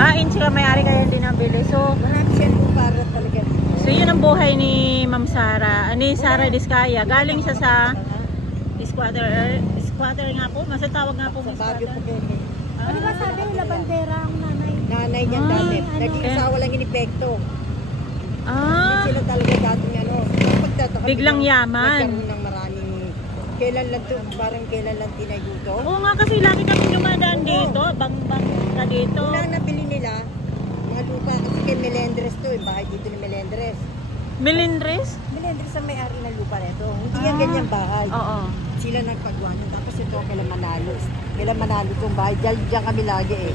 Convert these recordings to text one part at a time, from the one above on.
Ah, in sila may-ari kaya hindi nabili. So, Marami siya po para talaga. so yun ang buhay ni Ma'am Sara. Ni Sara Diskaya. Galing siya sa squatter nga po. Masatawag nga po. Sa Baguio po ganyan. Ano ba sabi yung labandera ang nanay? Nanay niyan dati. Naging asawa lang in epekto. Ah, Sila talaga dating ano. Pagtataka. biglang yaman. Nagkaroon ng maraming kailan lang to, parang kailan lang tinayo to. Oo nga kasi lagi kami dumadaan dito. Bang-bang ka dito. Una nabili nila mga lupa kasi kay Melendres to, yung bahay dito ni Melendres. Melendres? Melendres ang may-ari ng lupa nito. Hindi yan ganyang bahay. Oo. Sila nagpagawa nun. Tapos ito kailan Manalo. Kailan Manalo itong bahay. Diyan kami lagi eh.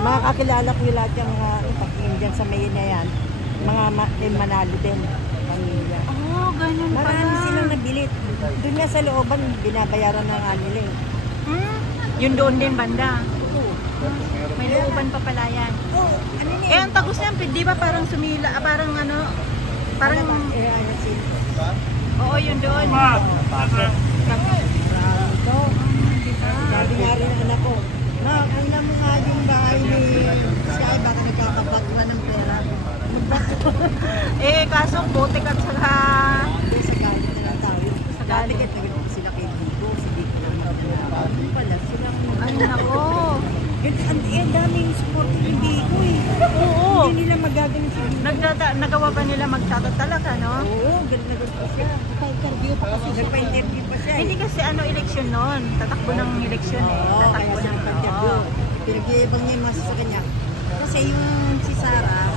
Mga kakilala ko yung lahat yung mga pagtingin dyan sa Mayin na yan. Mga Manalo din. Pamilya. Oh, ganun pala. Marami silang nabilit. Doon nga sa looban, binabayaran na nga nila eh. Yun doon din banda. May looban pa pala yan. Oh, ano niya? Eh, ang tagos niyan, di ba parang sumila, parang ano, parang, Ayan sila. oo, yun doon. Ito. Sabi nga rin ang anak ko, ma, una mo nga yung bahay ni Sky, baka nagkakapagwa ng pera. Eh, kaso, butik at saka, Sa gano'n na lang tayo. Sa Dati gano'n. kahit naging sila kay Digo, si Digo lang magpapagawa. Pala, silang ay nako. ang daming support ng Digo eh. Oo. Hindi nila magagawin si Digo. Nagawa pa nila magtatalak, ano? Oo, ganun na ganun pa siya. Nagpa-interview pa kasi siya. Nagpa-interview pa siya eh. Hindi kasi ano, eleksyon noon. Tatakbo ng eleksyon eh. Oo, Tatakbo kaya ng sa pagkabo. Pinag-iibang niya yung masa sa kanya. Kasi yung si Sarah,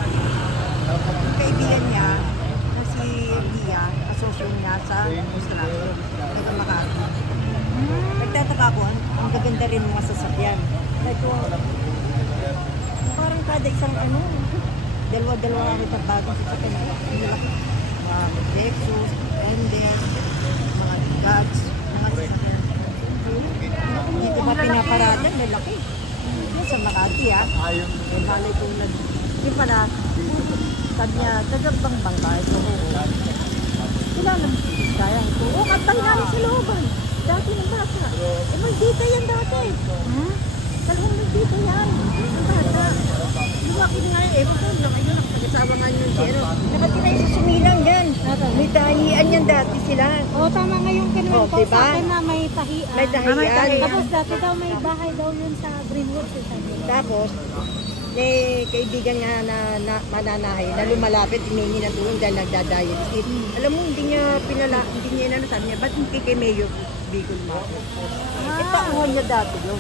yung kaibigan niya, na si Lia, asosyo niya sa construction, taga Makati. Nagtataka ko, ang gaganda rin mga sasakyan. Ito, parang kada isang ano, dalawa-dalawa ang itang bagong sasakyan. Mga Lexus, Endes, mga Dodge, mga sasakyan. Dito ba pinaparadan? Lalaki. Yan sa Makati ha. May malay kong Di pala, sabi niya, tagabang-bang tayo. So, wala lang. Kaya ito. Oo, kapal namin sa looban. Dati ng bata. Eh, magdita yan dati. Talagang magdita yan. Ang bata. Lumaki nga yun. Ewan ko lang. Ayun, nakasawa nga yun si ano. Nakatira yung sa Sumilang yan. May tahian yan dati sila. Oo, tama nga yung kinuwento Oh, diba? sa akin na may tahian. May tahian. Tapos dati daw may bahay daw yun sa Greenwood. Tapos, may kaibigan nga na mananahay na lumalapit, humingi ng tulong dahil nagda-diet eat. Alam mo, hindi niya inano, sabi niya, ba't hindi kay Mayor Bicol mo? Pauhan niya dati yun.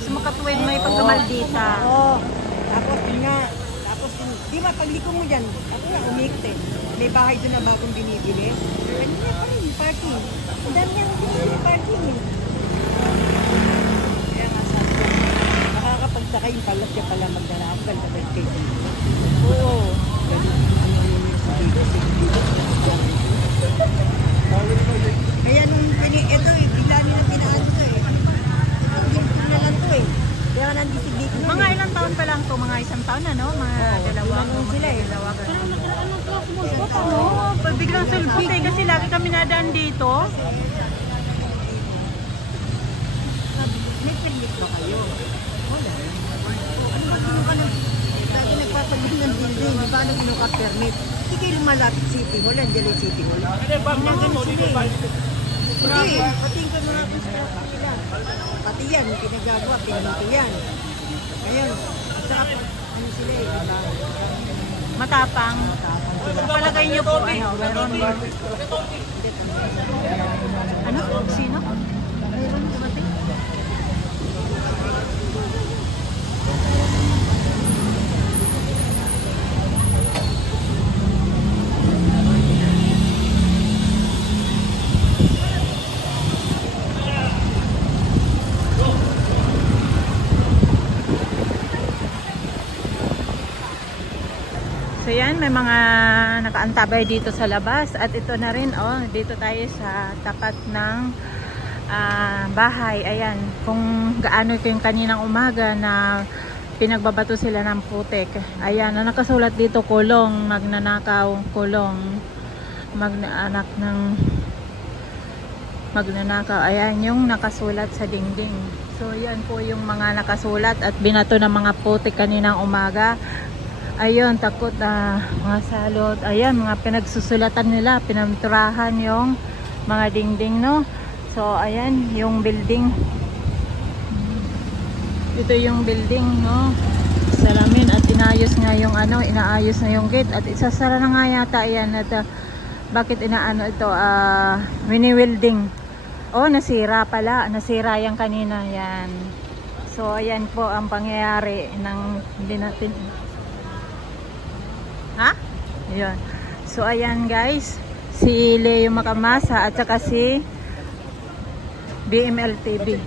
Sa makatuwid may pagkamaldita. Oo. Tapos yun nga, di ba, pagliko mo dyan, ako na umikte. May bahay doon na bagong binibili. Kanina pa rin, parking. Ang dami niyang binibili parking eh. Kaya nga sabi ko, nakakapagsakay yung palas siya pala magdarapan sa kay Oo. Kaya nung ito eh, bigla nila pinaano to eh. Ito na lang to eh. Kaya nga nandito si Big nun Mga eh. ilang taon pa lang to, mga isang taon ano, mga dalawang sila eh. dalawa. Ano? Oo, biglang sulpot eh, kasi lagi kami nadaan dito. May permit ba kayo? Wala. Ano ba kinuha ng... Dati nagpapagin ng building, di ba ano kinuha ka permit? Hindi kayo lumalapit City Hall, nandiyan yung City Hall. Ginagano sila eh. Hindi, pati yung mga construction sila. Pati yan, pinagagawa, pinito yan. Ngayon, at saka ano sila eh, diba? Matapang. Sa palagay niyo po, ano, meron ba? Ano? Sino? Meron dumating? So yan, may mga nakaantabay dito sa labas at ito na rin, oh, dito tayo sa tapat ng bahay. Ayan, kung gaano ito yung kaninang umaga na pinagbabato sila ng putik. Ayan, na nakasulat dito, kulong, magnanakaw, kulong, magnaanak ng magnanakaw. Ayan, yung nakasulat sa dingding. So yan po yung mga nakasulat at binato ng mga putik kaninang umaga. Ayun, takot na mga salot. Ayan, mga pinagsusulatan nila, pinanturahan yung mga dingding, no? So ayan, yung building. Ito yung building, no? Salamin at inayos nga yung ano, inaayos na yung gate at isasara na nga yata yan at bakit inaano ito, mini-welding. Oh, nasira pala, nasira yan kanina, yan. So ayan po ang pangyayari ng hindi natin. Ha? Ayun. So ayan guys, si Leo Makamasa at saka si BML TV.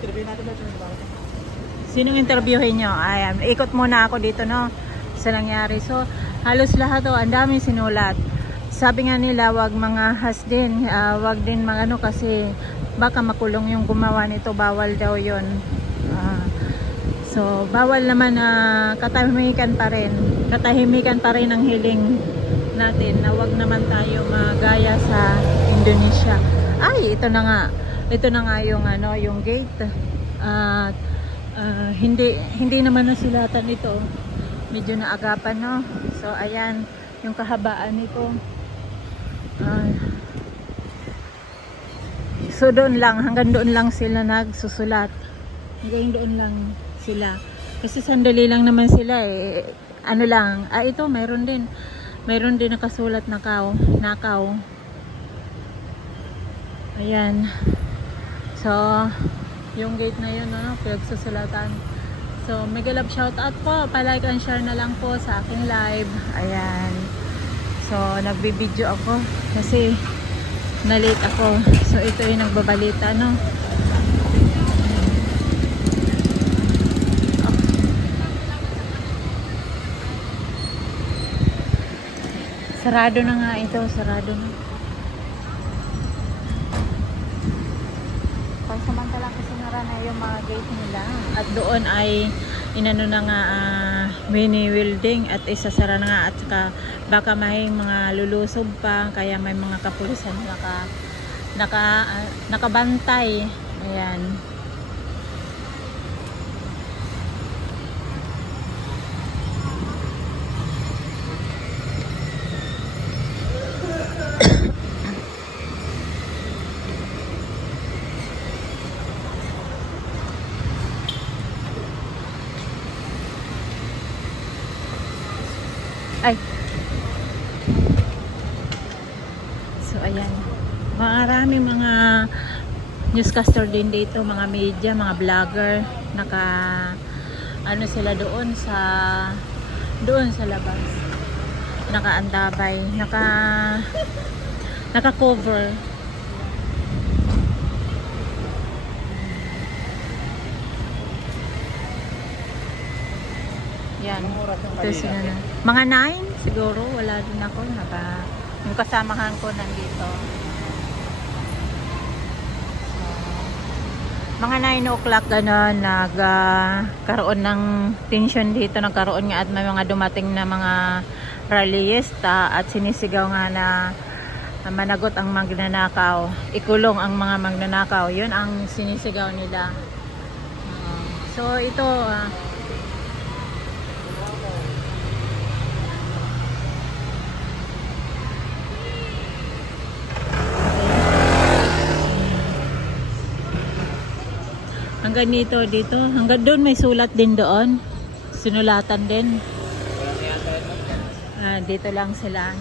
Sinong interviewin nyo? Ayan, ikot muna ako dito, no, sa nangyari. So halos lahat, oh, ang daming sinulat. Sabi nga nila, wag mga has din, wag din mga ano kasi baka makulong yung gumawa nito, bawal daw yun. So bawal naman na katahimikan pa rin ang hiling natin na wag naman tayo magaya sa Indonesia. Ay, ito na nga yung ano, yung gate at hindi naman nasulatan ito, medyo naagapan, no. So ayan yung kahabaan nito. So doon lang, hanggang doon lang sila nagsusulat. Hanggang doon lang sila. Kasi sandali lang naman sila eh. Ano lang, ito mayroon din nakasulat nakaw. Ayan. So yung gate na yun, no, pinagsusulatan. So mega love shout out po, palike and share na lang po sa aking live. Ayan. So nagbi-video ako kasi na-late ako. So ito yung nagbabalita, no. Sarado na nga ito, sarado na. Pansamantala kasi nara na yung mga gate nila. At doon ay inano na nga mini-welding at isasara na nga at saka baka may mga lulusob pa, kaya may mga kapulisan nakabantay. Ayan. Ay. So ayan. Maraming mga newscaster din dito, mga media, mga vlogger, ano sila doon sa labas. Nakaandabay, naka-cover. Yan. Ito sila na. Mga 9 siguro, wala din ako. Yung kasamahan ko nandito. So, mga 9 o'clock gano'n, nagkaroon ng tension dito. Nagkaroon nga at may mga dumating na mga rallyista at sinisigaw nga na managot ang magnanakaw. Ikulong ang mga magnanakaw. Yun ang sinisigaw nila. So ito, hanggang dito, hanggang doon may sulat din doon. Sinulatan din. Dito lang sila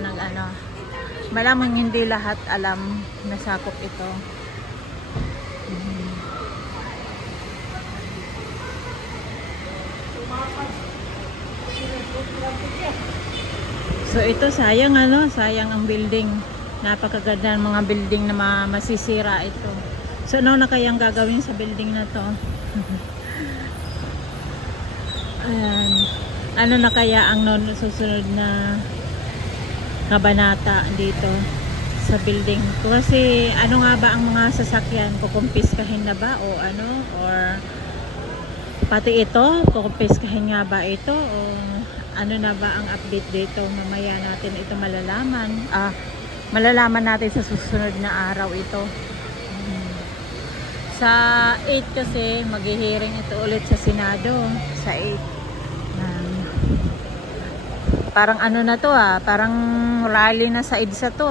ng ano. Malamang hindi lahat alam na sakop ito. So ito sayang ang building. Napakaganda ng mga building na masisira ito. So ano na kayang gagawin sa building na to? Ayan. Ano na kaya ang susunod na kabanata dito sa building? Kasi ano nga ba ang mga sasakyan? Kukumpiskahin na ba o ano? Or pati ito, kukumpiskahin nga ba ito? O ano na ba ang update dito? Mamaya natin ito malalaman. Malalaman natin sa susunod na araw ito. Sa 8 kasi maghihiring ito ulit sa Senado. Sa 8. Parang ano na to parang rally na sa EDSA to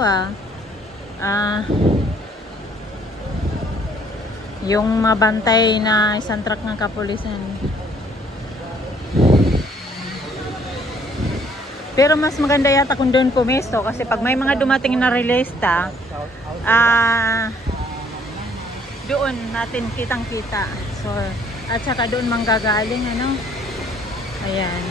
yung mabantay na isang truck ng kapulisan. Pero mas maganda yata kung doon pumesto kasi pag may mga dumating na relista, doon natin kitang-kita. So, at saka doon manggagaling, ano? Ayan.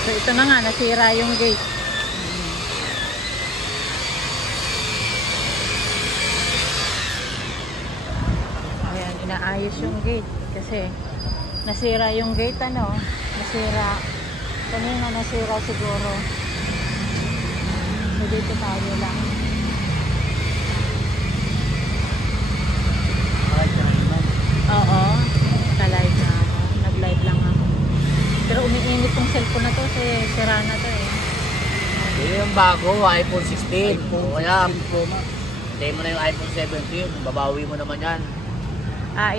So, ito na nga, nasira yung gate. Ayan, inaayos yung gate. Kasi, nasira yung gate, ano? Nasira. Kanina nasira siguro. So, dito tayo lang. Oo. Naka-live na ako. Nag-live lang ako. Pero umiinit tong cellphone na to kasi sira na to eh. Yung bago, iPhone 16. O kaya, play mo na yung iPhone 17. Babawi mo naman yan. Ah,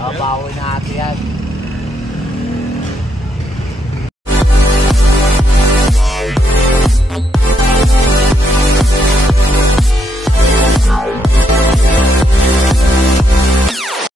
Babawi na natin yan.